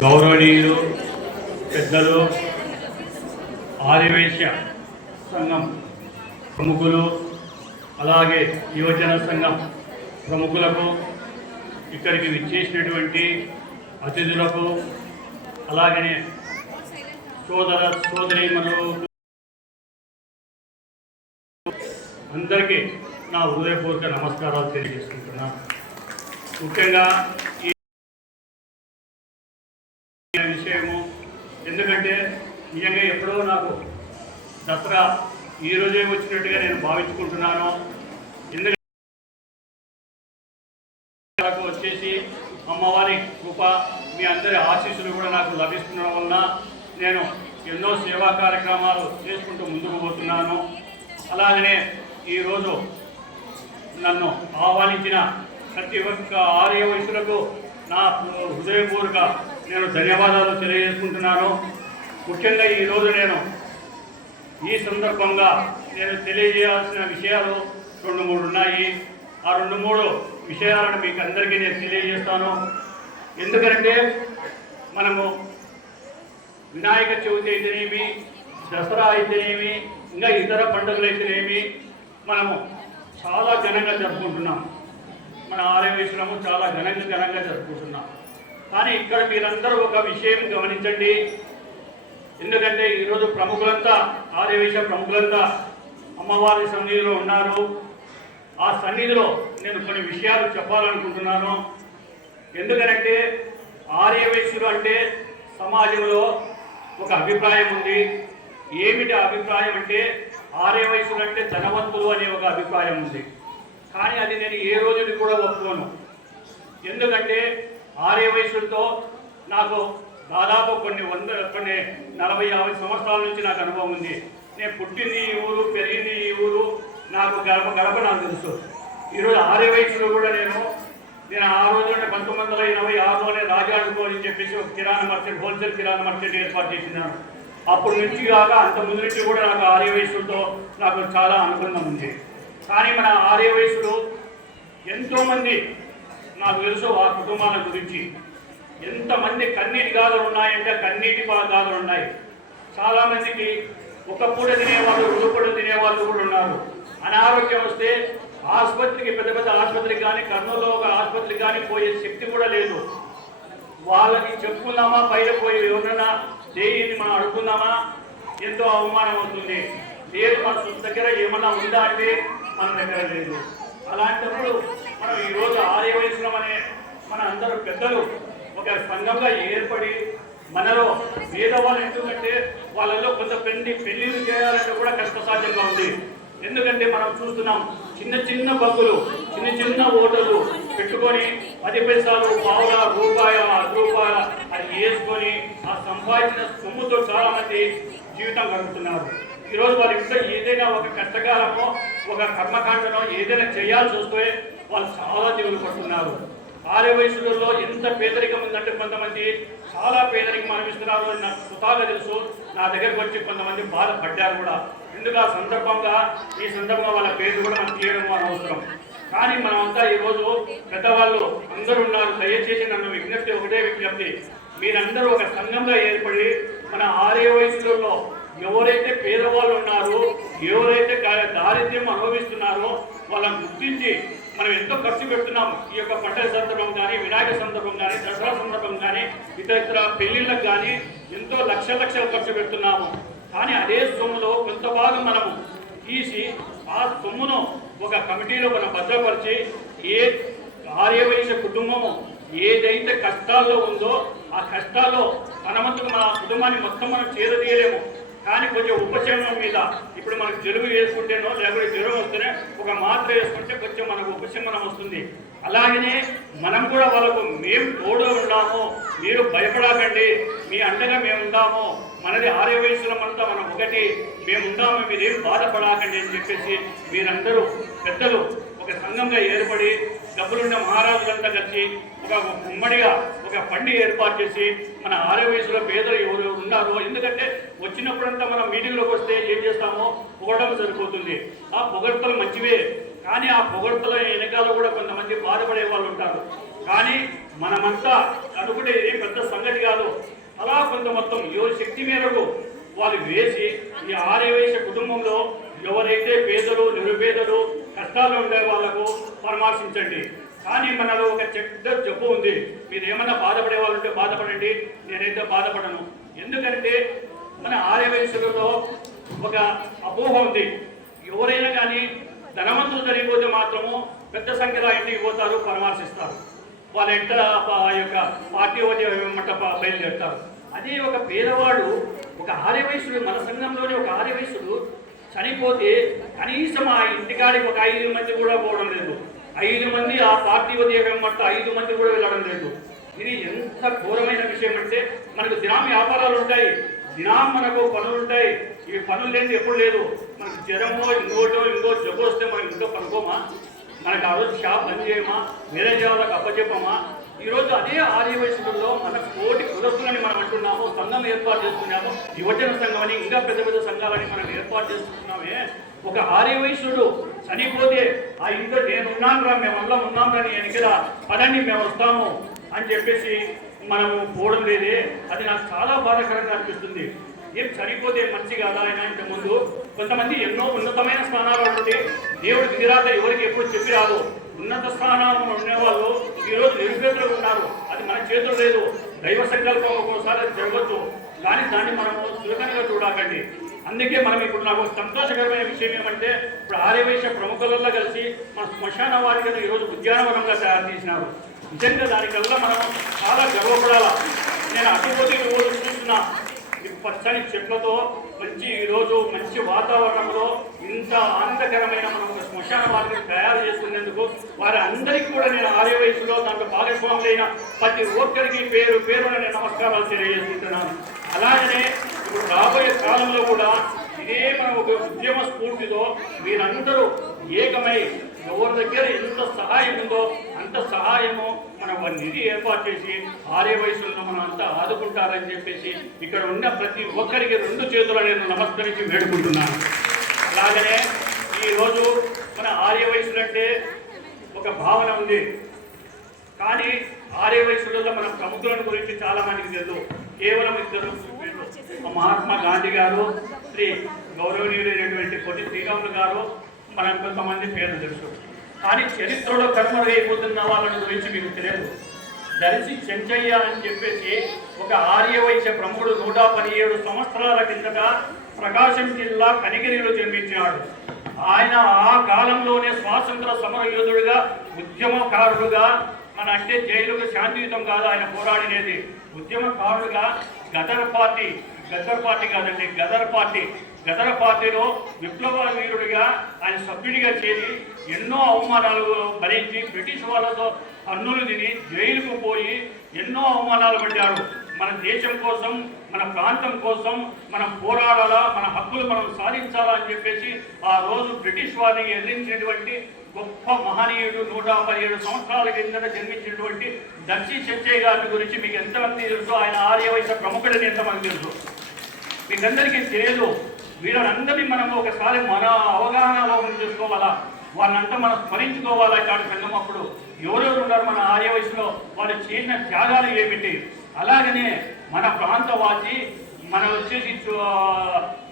గౌరవనీయులు పెద్దలు ఆదివేశ్య సంఘం ప్రముఖులు అలాగే యువజన సంఘం ప్రముఖులకు ఇక్కడికి విచ్చేసినటువంటి అతిథులకు అలాగనే సోదర సోదరీమణులు అందరికీ నా హృదయపూర్వక నమస్కారాలు తెలియజేసుకుంటున్నాను ముఖ్యంగా విషయము. ఎందుకంటే నిజంగా ఎప్పుడో నాకు దసరా ఈ రోజే వచ్చినట్టుగా నేను భావించుకుంటున్నాను. ఎందుకంటే నాకు వచ్చేసి అమ్మవారి కృప మీ అందరి ఆశీస్సులు కూడా నాకు లభిస్తుండడం వలన నేను ఎన్నో సేవా కార్యక్రమాలు చేసుకుంటూ ముందుకు పోతున్నాను. అలాగనే ఈరోజు నన్ను ఆహ్వానించిన ప్రతి ఒక్క ఆర్య వయసులకు నా హృదయపూర్వక నేను ధన్యవాదాలు తెలియజేసుకుంటున్నాను. ముఖ్యంగా ఈరోజు నేను ఈ సందర్భంగా నేను తెలియజేయాల్సిన విషయాలు రెండు మూడు ఉన్నాయి. ఆ రెండు మూడు విషయాలను మీకు అందరికీ నేను తెలియజేస్తాను. ఎందుకంటే మనము వినాయక చవితి అయితేనేమి దసరా అయితేనేమి ఇంకా ఇతర పండుగలు అయితేనేమి మనము చాలా ఘనంగా జరుపుకుంటున్నాం. మన ఆలయవేశ్వరము చాలా ఘనంగా ఘనంగా జరుపుకుంటున్నాం. కానీ ఇక్కడ మీరందరూ ఒక విషయం గమనించండి. ఎందుకంటే ఈరోజు ప్రముఖులంతా ఆర్యవేశ ప్రముఖులంతా అమ్మవారి సన్నిధిలో ఉన్నారు. ఆ సన్నిధిలో నేను కొన్ని విషయాలు చెప్పాలనుకుంటున్నాను. ఎందుకనంటే ఆర్యవేశ్యులు అంటే సమాజంలో ఒక అభిప్రాయం ఉంది. ఏమిటి అభిప్రాయం అంటే ఆర్యవయసులు అంటే ధనవంతులు అనే ఒక అభిప్రాయం ఉంది. కానీ అది నేను ఏ రోజుని కూడా ఒప్పుకోను. ఎందుకంటే ఆర్య వయసులతో నాకు దాదాపు కొన్ని వంద కొన్ని నలభై యాభై సంవత్సరాల నుంచి నాకు అనుభవం ఉంది. నేను పుట్టింది ఈ ఊరు పెరిగింది ఈ ఊరు నాకు గడప గడప నాకు తెలుసు. ఈరోజు ఆర్య వయసులో కూడా నేను నేను ఆ రోజు పంతొమ్మిది వందల ఎనభై ఆరులోనే రాజాడుకో అని చెప్పేసి ఒక కిరాణా మార్కెట్ హోల్సేల్ కిరాణా మార్కెట్ ఏర్పాటు చేసినాను. అప్పటి నుంచి కాక అంత ముందు నుంచి కూడా నాకు ఆర్య వయసులతో నాకు చాలా అనుబంధం ఉంది. కానీ మన ఆర్య వయసులో ఎంతోమంది నాకు తెలుసు ఆ కుటుంబాల గురించి. ఎంతమంది కన్నీటి గాథలు ఉన్నాయంటే కన్నీటి గాథలు ఉన్నాయి. చాలామందికి ఒక పూట తినేవాళ్ళు రెండు పూట తినేవాళ్ళు కూడా ఉన్నారు. అనారోగ్యం వస్తే ఆసుపత్రికి పెద్ద పెద్ద ఆసుపత్రికి కానీ కర్నూలులో ఒక ఆసుపత్రికి కానీ పోయే శక్తి కూడా లేదు. వాళ్ళకి చెప్పుకుందామా బయట పోయి ఎవరన్నా దేనిని మనం అడుగుకుందామా? ఎంతో అవమానం అవుతుంది. లేదు మన దగ్గర ఏమన్నా ఉందా అంటే మన దగ్గర లేదు. అలాంటప్పుడు మనం ఈరోజు ఆర్య వైష్ణవం అనే మన అందరూ పెద్దలు ఒక సంఘంగా ఏర్పడి మనలో పేదవాళ్ళు ఎందుకంటే వాళ్ళలో కొంత పెళ్ళి పెళ్ళిళ్ళు చేయాలంటే కూడా కష్టసాధ్యంగా ఉంది. ఎందుకంటే మనం చూస్తున్నాం చిన్న చిన్న బగ్గులు చిన్న చిన్న ఓటర్లు పెట్టుకొని పది పైసలు పావుల రూపాయ రూపాయ అది వేసుకొని ఆ సంపాదించిన సొమ్ముతో చాలా మంది జీవితం గడుపుతున్నారు. ఈరోజు వారి ఇంట్లో ఏదైనా ఒక కష్టకాలమో ఒక కర్మకాండనో ఏదైనా చేయాల్సి వస్తే వాళ్ళు చాలా దేవులు పడుతున్నారు. ఆరే వయసులలో ఎంత పేదరికం ఉందంటే కొంతమంది చాలా పేదరికం అనిపిస్తున్నారు అని నాకు సుతాగా తెలుసు. నా దగ్గరకు వచ్చి కొంతమంది బాధపడ్డారు కూడా. ఎందుకు ఆ సందర్భంగా ఈ సందర్భంగా వాళ్ళ పేరు కూడా మనం తీయడం అని అవసరం. కానీ మనమంతా ఈరోజు పెద్దవాళ్ళు అందరూ ఉన్నారు. దయచేసి నన్ను విజ్ఞప్తి ఒకటే విజ్ఞప్తి. మీరందరూ ఒక సంఘంగా ఏర్పడి మన ఆరే ఎవరైతే పేదవాళ్ళు ఉన్నారో ఎవరైతే దారిద్ర్యం అనుభవిస్తున్నారో వాళ్ళని గుర్తించి మనం ఎంతో ఖర్చు పెడుతున్నాము. ఈ యొక్క పండుగ సందర్భం కానీ వినాయక సందర్భం కానీ దసరా సందర్భం కానీ ఇతర ఇతర పెళ్ళిళ్ళకు కానీ ఎంతో లక్ష లక్షలు ఖర్చు పెడుతున్నాము. కానీ అదే సొమ్ములో కొంత భాగం మనము తీసి ఆ సొమ్మును ఒక కమిటీలో మనం భద్రపరిచి ఏ ఆర్యవైశ్య కుటుంబము ఏదైతే కష్టాల్లో ఉందో ఆ కష్టాల్లో మన మన కుటుంబాన్ని మొత్తం మనం చేరదీయలేము. కానీ కొంచెం ఉపశమనం మీద. ఇప్పుడు మనకు జలుబు వేసుకుంటేనో లేకపోతే జ్వరం వస్తేనే ఒక మాత్ర వేసుకుంటే కొంచెం మనకు ఉపశమనం వస్తుంది. అలాగనే మనం కూడా వాళ్ళకు మేము తోడు ఉన్నాము మీరు భయపడకండి మీ అండగా మేము ఉండాము మనది ఆర్య వయసులమంతా మనం ఒకటి మేము ఉండాము మీరేం బాధపడకండి అని చెప్పేసి మీరందరూ పెద్దలు ఒక సంఘంగా ఏర్పడి డబ్బులున్న మహారాజులంతా కలిసి ఒక ఉమ్మడిగా ఒక పండి ఏర్పాటు చేసి మన ఆరే వయసులో పేదలు ఎవరు ఉన్నారో ఎందుకంటే వచ్చినప్పుడంతా మనం మీటింగ్లోకి వస్తే ఏం చేస్తామో పొగడం సరిపోతుంది. ఆ పొగడ్తలు మంచివే కానీ ఆ పొగడ్తల వెనకాల కూడా కొంతమంది బాధపడే వాళ్ళు ఉంటారు. కానీ మనమంతా అనుకుంటే ఇది పెద్ద సంగతి కాదు. అలా కొంత మొత్తం ఎవరి శక్తి మేరకు వాళ్ళు వేసి ఈ ఆర్యవేశ కుటుంబంలో ఎవరైతే పేదలు నిరుపేదలు కష్టాలు ఉండే వాళ్ళకు పరామర్శించండి. కానీ మనలో ఒక చెడ్డ జబ్బు ఉంది. మీరు ఏమన్నా బాధపడే వాళ్ళు ఉంటే బాధపడండి. నేనైతే బాధపడను. ఎందుకంటే మన ఆర్యవైశ్యులలో ఒక అపోహ ఉంది. ఎవరైనా కానీ ధనవంతులు జరిగిపోతే మాత్రము పెద్ద సంఖ్యలో ఇంటికి పోతారు పరామర్శిస్తారు. వాళ్ళ ఎంత ఆ యొక్క పార్టీ వెంట బయలుదేరుతారు. అదే ఒక పేదవాడు ఒక ఆర్యవయసుడు మన సంఘంలోనే ఒక ఆర్యవయసుడు చనిపోతే కనీసం ఆ ఇంటికాడికి ఒక ఐదు మంది కూడా పోవడం లేదు. ఐదు మంది ఆ పార్టీ ఉదయం మట్ట ఐదు మంది కూడా వెళ్ళడం లేదు. ఇది ఎంత ఘోరమైన విషయం అంటే మనకు దినాం వ్యాపారాలు ఉంటాయి. దినాం మనకు పనులు ఉంటాయి. ఇవి పనులు లేని ఎప్పుడు లేదు. మనకు జ్వరమో ఇంకోటో ఇంకో జబ్బు వస్తే మనం ఇంకా పనుకోమా? మనకు ఆ రోజు షాప్ బంద్ చేయమా? వేరే జాలకు అప్పచెప్పమా? ఈరోజు అదే ఆర్య మన కోటి కులస్తులని మనం అంటున్నాము సంఘం ఏర్పాటు చేసుకున్నాము యువజన సంఘం అని ఇంకా పెద్ద పెద్ద సంఘాలని మనం ఏర్పాటు చేసుకుంటున్నామే. ఒక ఆర్య చనిపోతే ఆ ఇంట్లో నేను ఉన్నాను రా మేము అందులో ఉన్నాం రా నీ పదండి మేము వస్తాము అని చెప్పేసి మనము పోవడం లేదే. అది నాకు చాలా బాధాకరంగా అనిపిస్తుంది. ఏం చనిపోతే మంచి కాదా ఆయన ఇంత ముందు కొంతమంది ఎన్నో ఉన్నతమైన స్థానాలు ఉంటే దేవుడు దిగిరాత ఎవరికి ఎప్పుడు చెప్పి రాదు. ఉన్నత స్థానాలు ఉండేవాళ్ళు ఈ రోజు నిరుపేదలు ఉన్నారు. అది మన చేతులు లేదు. దైవ సంకల్పం ఒక్కోసారి అది జరగవచ్చు కానీ దాన్ని మనము సులభంగా చూడకండి అందుకే మనం ఇప్పుడు నాకు సంతోషకరమైన విషయం ఏమంటే ఇప్పుడు ఆర్యవేశ ప్రముఖులలో కలిసి మన శ్మశాన వారికను ఈరోజు ఉద్యానవనంగా తయారు చేసినారు. నిజంగా దానికల్లా మనం చాలా గర్వపడాలా? నేను అటుపోతే రోజు చూస్తున్నా పచ్చని చెట్లతో మంచి ఈరోజు మంచి వాతావరణంలో ఇంత ఆనందకరమైన మనం ఒక శ్మశాన వారిని తయారు చేసుకునేందుకు వారి అందరికీ కూడా నేను ఆర్య వయసులో దాంట్లో భాగస్వాములైన ప్రతి ఒక్కరికి పేరు పేరున నేను నమస్కారాలు తెలియజేసుకుంటున్నాను. అలాగనే ఇప్పుడు రాబోయే కాలంలో కూడా ఇదే మన ఒక ఉద్యమ స్ఫూర్తితో మీరందరూ ఏకమై ఎవరి దగ్గర ఎంత సహాయం ఉందో అంత సహాయము మనం నిధి ఏర్పాటు చేసి ఆర్య వయసులో మనం అంతా ఆదుకుంటారని చెప్పేసి ఇక్కడ ఉన్న ప్రతి ఒక్కరికి రెండు చేతులు నేను నమస్కరించి వేడుకుంటున్నాను. అలాగనే ఈరోజు మన ఆర్య వయసులు అంటే ఒక భావన ఉంది. కానీ ఆర్య వయసులలో మన ప్రముఖులను గురించి చాలా మందికి తెలుసు. కేవలం ఇద్దరు మహాత్మా గాంధీ గారు శ్రీ గౌరవనీయులైనటువంటి కొట్టి శ్రీరాములు గారు మనం కొంతమంది పేర్లు తెలుసు. కానీ చరిత్రలో కనుమరుగైపోతున్న వాళ్ళని గురించి మీకు తెలియదు. దర్శి చెంచయ్య అని చెప్పేసి ఒక ఆర్యవైశ్య ప్రముఖుడు నూట పదిహేడు సంవత్సరాల కిందట ప్రకాశం జిల్లా కనిగిరిలో జన్మించాడు ఆయన ఆ కాలంలోనే స్వాతంత్ర సమరయోధుడిగా ఉద్యమకారుడుగా మన అంటే జైలుకు శాంతియుతం కాదు ఆయన పోరాడినది. ఉద్యమకారుడుగా గదర్ పార్టీ గదర్ పార్టీ కాదండి గదర్ పార్టీ. గతర పార్టీలో విప్లవ వీరుడిగా ఆయన సభ్యుడిగా చేరి ఎన్నో అవమానాలు భరించి బ్రిటిష్ వాళ్ళతో అన్నులు తిని జైలుకు పోయి ఎన్నో అవమానాలు పడ్డాడు. మన దేశం కోసం మన ప్రాంతం కోసం మనం పోరాడాలా మన హక్కులు మనం సాధించాలా అని చెప్పేసి ఆ రోజు బ్రిటిష్ వారిని ఎదిరించినటువంటి గొప్ప మహనీయుడు నూట పదిహేడు సంవత్సరాల కిందట జన్మించినటువంటి దర్శి చెచ్చయ్య గారి గురించి మీకు ఎంతమంది తెలుసు? ఆయన ఆర్యవైశ్య ప్రముఖుడని ఎంతమంది తెలుసు? మీకందరికీ తెలియదు. వీళ్ళందరినీ మనం ఒకసారి మన అవగాహన అవగాహన చేసుకోవాలా? వాళ్ళంతా మనం స్మరించుకోవాలా ఇలాంటి సంఘం అప్పుడు? ఎవరెవరు ఉన్నారు మన ఆర్య వయసులో? వాళ్ళు చేసిన త్యాగాలు ఏమిటి? అలాగనే మన ప్రాంతవాసి మన వచ్చేసి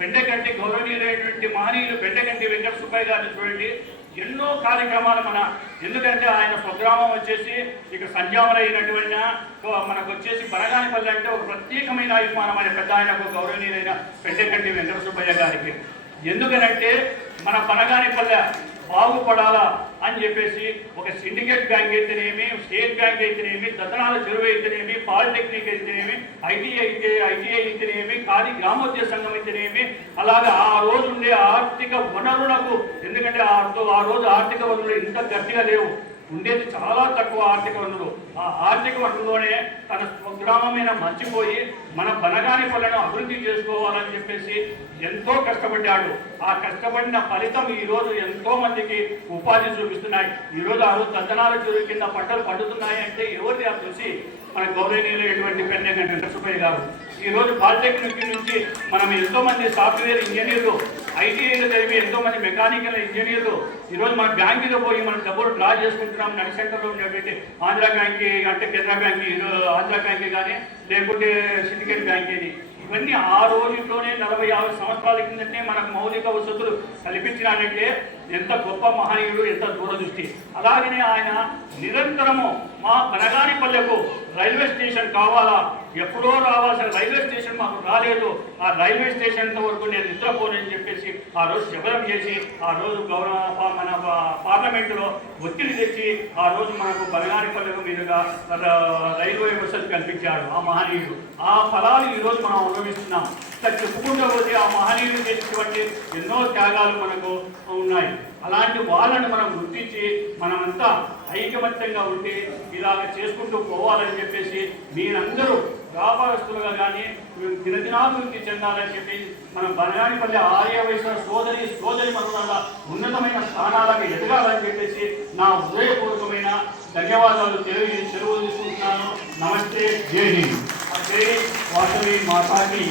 పెండకంటి గౌరవనీయులైనటువంటి మహనీయులు పెండకంటి వెంకట సుబ్బయ్య గారిని చూడండి. ఎన్నో కార్యక్రమాలు మన ఎందుకంటే ఆయన స్వగ్రామం వచ్చేసి ఇక సంజామల అయినటువంటి మనకు వచ్చేసి బనగానిపల్లి అంటే ఒక ప్రత్యేకమైన అభిమానం. ఆయన పెద్ద ఆయనకు గౌరవనీయులైన పెండకంటి వెంకట సుబ్బయ్య గారికి. ఎందుకనంటే మన బనగానిపల్లె బాగుపడాలా అని చెప్పేసి ఒక సిండికేట్ బ్యాంక్ అయితేనేమి స్టేట్ బ్యాంక్ అయితేనేమి దత్తనాల చెరువు అయితేనేమి పాలిటెక్నిక్ అయితేనేమి ఐటీఐ అయితే ఐటీఐ అయితేనేమి ఖాళీ గ్రామోద్యోగ సంఘం అయితేనేమి అలాగే ఆ రోజు ఉండే ఆర్థిక వనరులకు ఎందుకంటే ఆ ఆ రోజు ఆర్థిక వనరులు ఇంత గట్టిగా లేవు. ఉండేది చాలా తక్కువ ఆర్థిక వనరులు. ఆ ఆర్థిక వనరులోనే తన స్వగ్రామమైన మర్చిపోయి మన బలగాని పనులను అభివృద్ధి చేసుకోవాలని చెప్పేసి ఎంతో కష్టపడ్డాడు. ఆ కష్టపడిన ఫలితం ఈ రోజు ఎంతో మందికి ఉపాధి చూపిస్తున్నాయి. ఈ రోజు ఆ రోజు దత్తనాల చెరువు కింద పంటలు పండుతున్నాయి అంటే ఎవరిది ఆ చూసి మన గౌరవనీయులైనటువంటి పెన్నగంటి నరసపయ్య గారు. ఈ రోజు పాలిటెక్నిక్ నుంచి మనం ఎంతో మంది సాఫ్ట్వేర్ ఇంజనీర్లు ఐటీఐలో చదివి ఎంతో మంది మెకానికల్ ఇంజనీర్లు ఈరోజు మన బ్యాంకులో పోయి మనం డబ్బులు డ్రా చేసుకుంటున్నాం నడి సెంటర్లో ఉండేటువంటి ఆంధ్ర బ్యాంక్ అంటే కెనరా బ్యాంక్ ఆంధ్ర బ్యాంక్ కానీ లేకుంటే సిండికేట్ బ్యాంక్ అని ఇవన్నీ ఆ రోజుల్లోనే నలభై యాభై సంవత్సరాల కిందటే మనకు మౌలిక వసతులు కల్పించినాడంటే ఎంత గొప్ప మహనీయుడు ఎంత దూరదృష్టి. అలాగనే ఆయన నిరంతరము మా బనగానిపల్లెకు రైల్వే స్టేషన్ కావాలా? ఎప్పుడో రావాల్సిన రైల్వే స్టేషన్ మాకు రాలేదు. ఆ రైల్వే స్టేషన్ వరకు నేను నిద్రపోనని చెప్పేసి ఆ రోజు శబరం చేసి ఆ రోజు గౌరవ మన పార్లమెంటులో ఒత్తిడి తెచ్చి ఆ రోజు మనకు బనగానిపల్లెకు మీదుగా రైల్వే వసతి కల్పించాడు ఆ మహనీయుడు. ఆ ఫలాలు ఈరోజు మనం అనుభవిస్తున్నాం. ఇట్లా చెప్పుకుంటూ పోతే ఆ మహనీయుడు చేసినటువంటి ఎన్నో త్యాగాలు మనకు ఉన్నాయి. అలాంటి వాళ్ళని మనం గుర్తించి మనమంతా ఐకమత్యంగా ఉండి ఇలాగ చేసుకుంటూ పోవాలని చెప్పేసి మీరందరూ వ్యాపారస్తులుగా కానీ దినదినాభివృద్ధి చెందాలని చెప్పి మనం బనగానిపల్లి ఆర్య వయసు సోదరి సోదరి మనుల ఉన్నతమైన స్థానాలకు ఎదగాలని చెప్పేసి నా హృదయపూర్వకమైన ధన్యవాదాలు తెలియ సెలవు తీసుకుంటున్నాను. నమస్తే జై హింద్. జై వాసవి మాతాకి.